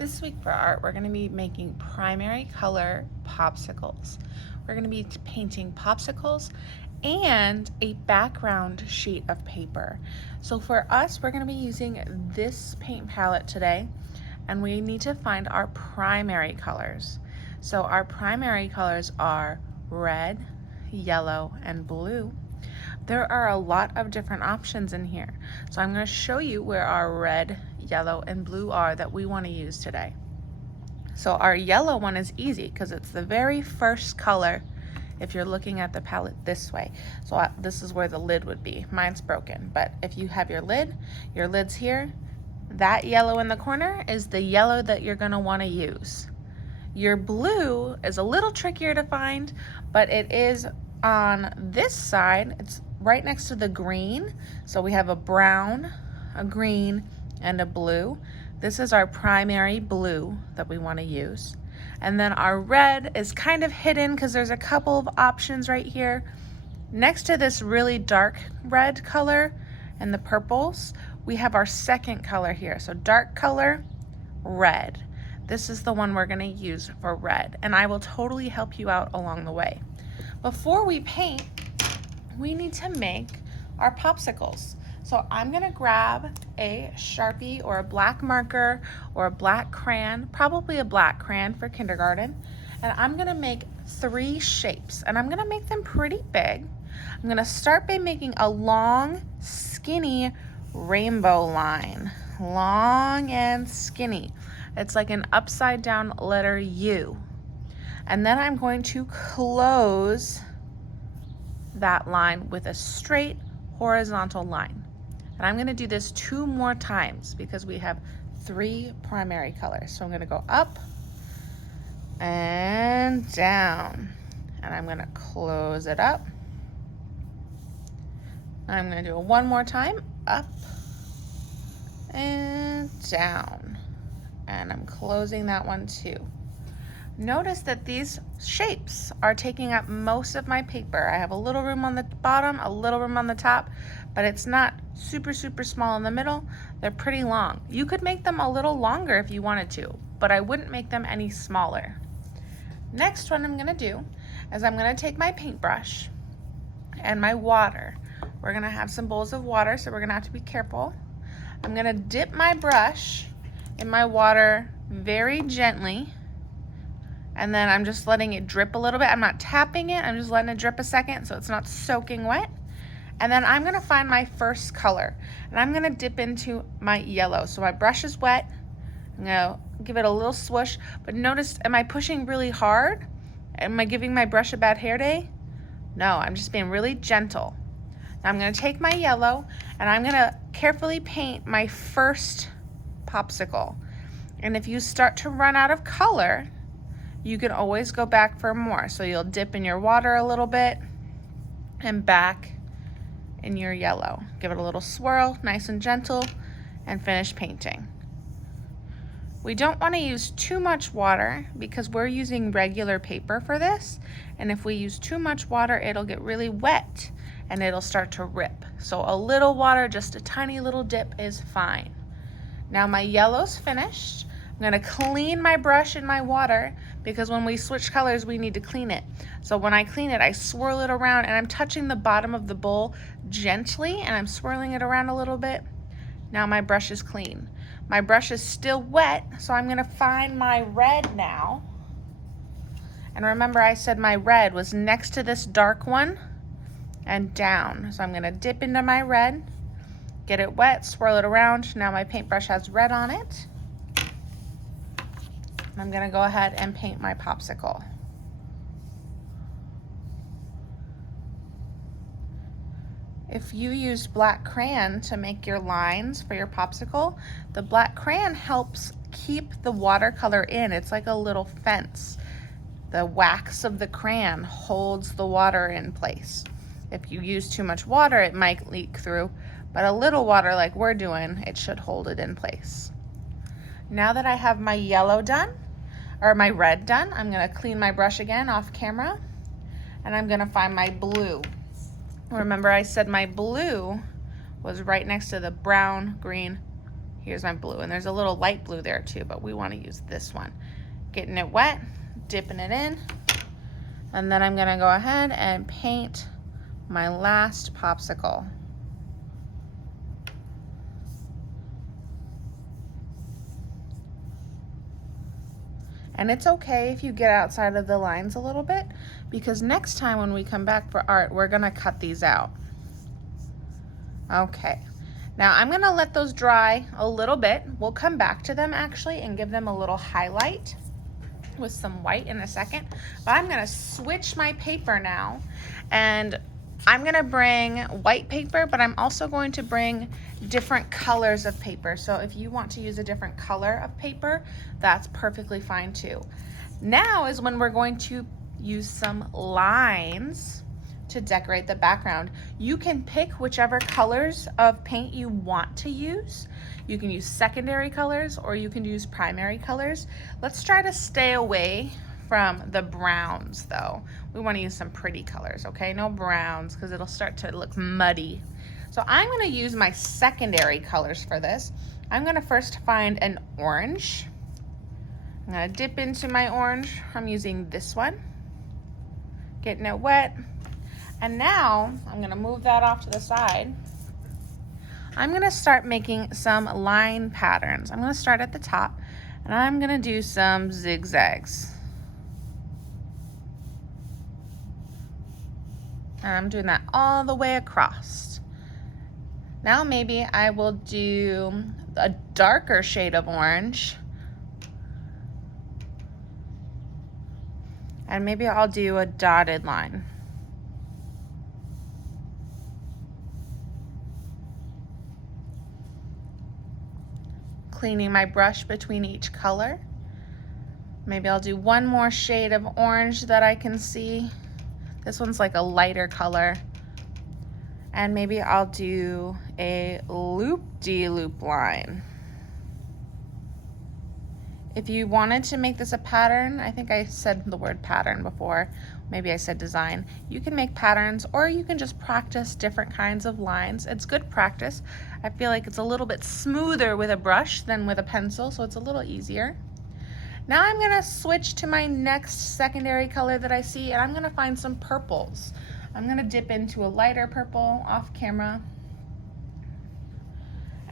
This week for art, we're going to be making primary color popsicles. We're going to be painting popsicles and a background sheet of paper. So for us, we're going to be using this paint palette today, and we need to find our primary colors. So our primary colors are red, yellow, and blue. There are a lot of different options in here. So I'm going to show you where our red, yellow, and blue are that we want to use today. So our yellow one is easy because it's the very first color if you're looking at the palette this way. So this is where the lid would be. Mine's broken, but if you have your lid's here. That yellow in the corner is the yellow that you're going to want to use. Your blue is a little trickier to find, but it is on this side. It's right next to the green. So we have a brown, a green, and a blue. This is our primary blue that we want to use. And then our red is kind of hidden because there's a couple of options right here. Next to this really dark red color and the purples, we have our second color here. So dark color, red. This is the one we're going to use for red, and I will totally help you out along the way. Before we paint, we need to make our popsicles. So I'm going to grab a Sharpie or a black marker or a black crayon, probably a black crayon for kindergarten, and I'm going to make 3 shapes, and I'm going to make them pretty big. I'm going to start by making a long, skinny rainbow line. Long and skinny. It's like an upside down letter U. And then I'm going to close that line with a straight horizontal line. And I'm going to do this 2 more times because we have 3 primary colors. So I'm going to go up and down. And I'm going to close it up. I'm going to do it 1 more time. Up and down. And I'm closing that one too. Notice that these shapes are taking up most of my paper. I have a little room on the bottom, a little room on the top, but it's not super small in the middle. They're pretty long. You could make them a little longer if you wanted to, but I wouldn't make them any smaller. Next one I'm gonna do is I'm gonna take my paintbrush and my water. We're gonna have some bowls of water, so we're gonna have to be careful. I'm gonna dip my brush in my water very gently, and then I'm just letting it drip a little bit. I'm not tapping it, I'm just letting it drip a second so it's not soaking wet. And then I'm gonna find my first color, and I'm gonna dip into my yellow. So my brush is wet, I'm gonna give it a little swoosh, but notice, am I pushing really hard? Am I giving my brush a bad hair day? No, I'm just being really gentle. Now I'm gonna take my yellow, and I'm gonna carefully paint my first popsicle. And if you start to run out of color, you can always go back for more. So you'll dip in your water a little bit and back in your yellow. Give it a little swirl, nice and gentle, and finish painting. We don't want to use too much water because we're using regular paper for this. And if we use too much water, it'll get really wet and it'll start to rip. So a little water, just a tiny little dip is fine. Now my yellow's finished. I'm gonna clean my brush in my water because when we switch colors, we need to clean it. So when I clean it, I swirl it around, and I'm touching the bottom of the bowl gently, and I'm swirling it around a little bit. Now my brush is clean. My brush is still wet, so I'm gonna find my red now. And remember, I said my red was next to this dark one and down. So I'm gonna dip into my red, get it wet, swirl it around. Now my paintbrush has red on it. I'm gonna go ahead and paint my popsicle. If you use black crayon to make your lines for your popsicle, the black crayon helps keep the watercolor in. It's like a little fence. The wax of the crayon holds the water in place. If you use too much water, it might leak through, but a little water like we're doing, it should hold it in place. Now that I have my yellow done, or my red done, I'm gonna clean my brush again off camera, and I'm gonna find my blue. Remember, I said my blue was right next to the brown, green, Here's my blue, and there's a little light blue there too, but we want to use this one. Getting it wet, dipping it in, and then I'm gonna go ahead and paint my last popsicle. And it's okay if you get outside of the lines a little bit, because next time when we come back for art, we're gonna cut these out. Okay, now I'm gonna let those dry a little bit. We'll come back to them actually and give them a little highlight with some white in a second. But I'm gonna switch my paper now, and I'm gonna bring white paper, but I'm also going to bring different colors of paper. So if you want to use a different color of paper, that's perfectly fine too. Now is when we're going to use some lines to decorate the background. You can pick whichever colors of paint you want to use. You can use secondary colors or you can use primary colors. Let's try to stay away from the browns though. We want to use some pretty colors, okay? No browns, because it'll start to look muddy. So I'm going to use my secondary colors for this. I'm going to first find an orange. I'm going to dip into my orange. I'm using this one. Getting it wet. And now I'm going to move that off to the side. I'm going to start making some line patterns. I'm going to start at the top and I'm going to do some zigzags. And I'm doing that all the way across. Now maybe I will do a darker shade of orange. And maybe I'll do a dotted line. Cleaning my brush between each color. Maybe I'll do one more shade of orange that I can see. This one's like a lighter color. And maybe I'll do a loop-de-loop line. If you wanted to make this a pattern, I think I said the word pattern before, maybe I said design. You can make patterns or you can just practice different kinds of lines. It's good practice. I feel like it's a little bit smoother with a brush than with a pencil, so it's a little easier. Now I'm gonna switch to my next secondary color that I see, and I'm gonna find some purples. I'm gonna dip into a lighter purple off camera.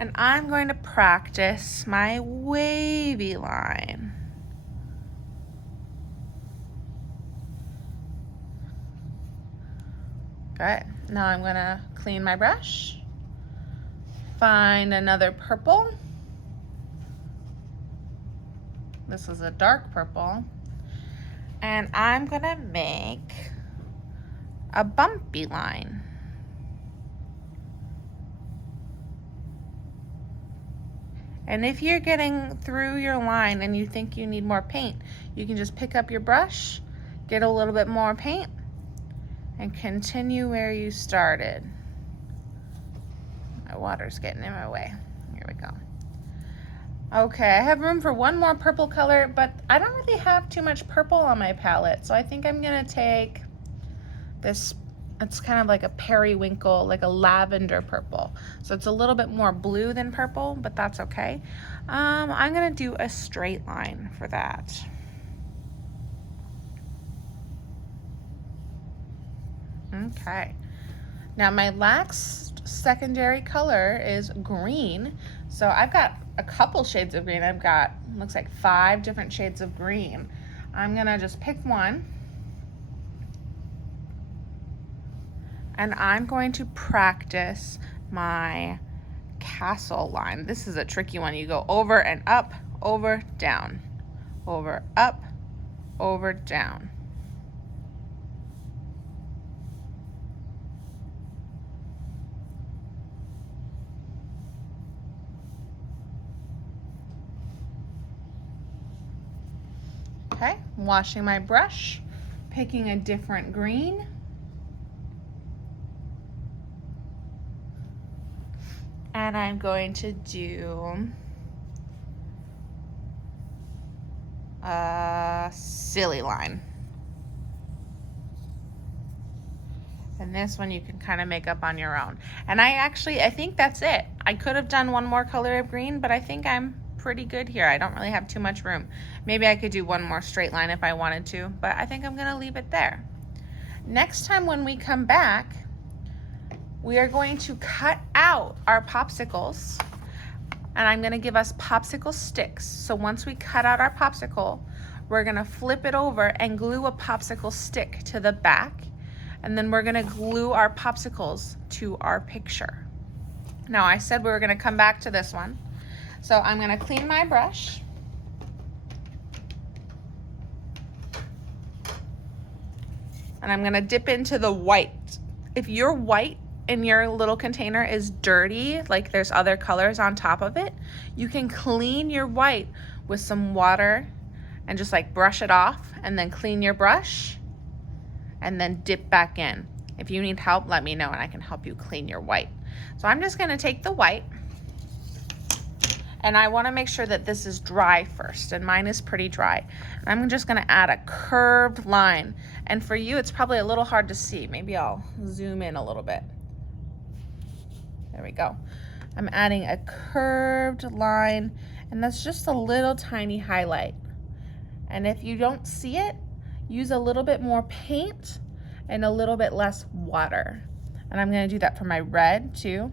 And I'm going to practice my wavy line. Good. Now I'm gonna clean my brush, find another purple. This is a dark purple. And I'm gonna make a bumpy line. And if you're getting through your line and you think you need more paint, you can just pick up your brush, get a little bit more paint, and continue where you started. My water's getting in my way. Here we go. Okay, I have room for one more purple color, but I don't really have too much purple on my palette, so I think I'm gonna take this. It's kind of like a periwinkle, like a lavender purple. So it's a little bit more blue than purple, but that's okay. I'm gonna do a straight line for that. Okay. Now my last secondary color is green. So I've got a couple shades of green. I've got, looks like 5 different shades of green. I'm gonna just pick one. And I'm going to practice my castle line. This is a tricky one. You go over and up, over, down, over, up, over, down. Okay, washing my brush, picking a different green. And I'm going to do a silly line. And this one you can kind of make up on your own. And I think that's it. I could have done one more color of green, but I think I'm pretty good here. I don't really have too much room. Maybe I could do one more straight line if I wanted to, but I think I'm gonna leave it there. Next time when we come back, we are going to cut out our popsicles, and I'm gonna give us popsicle sticks. So once we cut out our popsicle, we're gonna flip it over and glue a popsicle stick to the back, and then we're gonna glue our popsicles to our picture. Now I said we were gonna come back to this one. So I'm gonna clean my brush. And I'm gonna dip into the white. If your white in your little container is dirty, like there's other colors on top of it, you can clean your white with some water and just like brush it off, and then clean your brush and then dip back in. If you need help, let me know and I can help you clean your white. So I'm just gonna take the white, and I wanna make sure that this is dry first, and mine is pretty dry. And I'm just gonna add a curved line. And for you, it's probably a little hard to see. Maybe I'll zoom in a little bit. There we go. I'm adding a curved line, and that's just a little tiny highlight. And if you don't see it, use a little bit more paint and a little bit less water. And I'm gonna do that for my red too.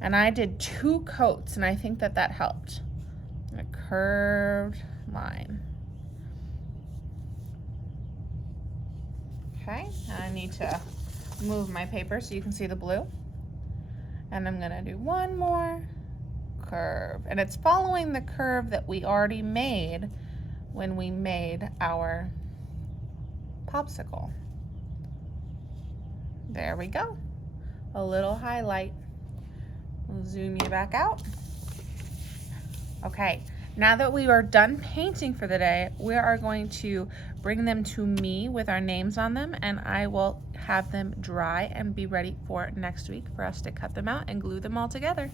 And I did 2 coats, and I think that that helped. A curved line. Okay, and I need to move my paper so you can see the blue. And I'm gonna do one more curve. And it's following the curve that we already made when we made our popsicle. There we go. A little highlight. We'll zoom you back out. Okay, now that we are done painting for the day, we are going to bring them to me with our names on them, and I will have them dry and be ready for next week for us to cut them out and glue them all together.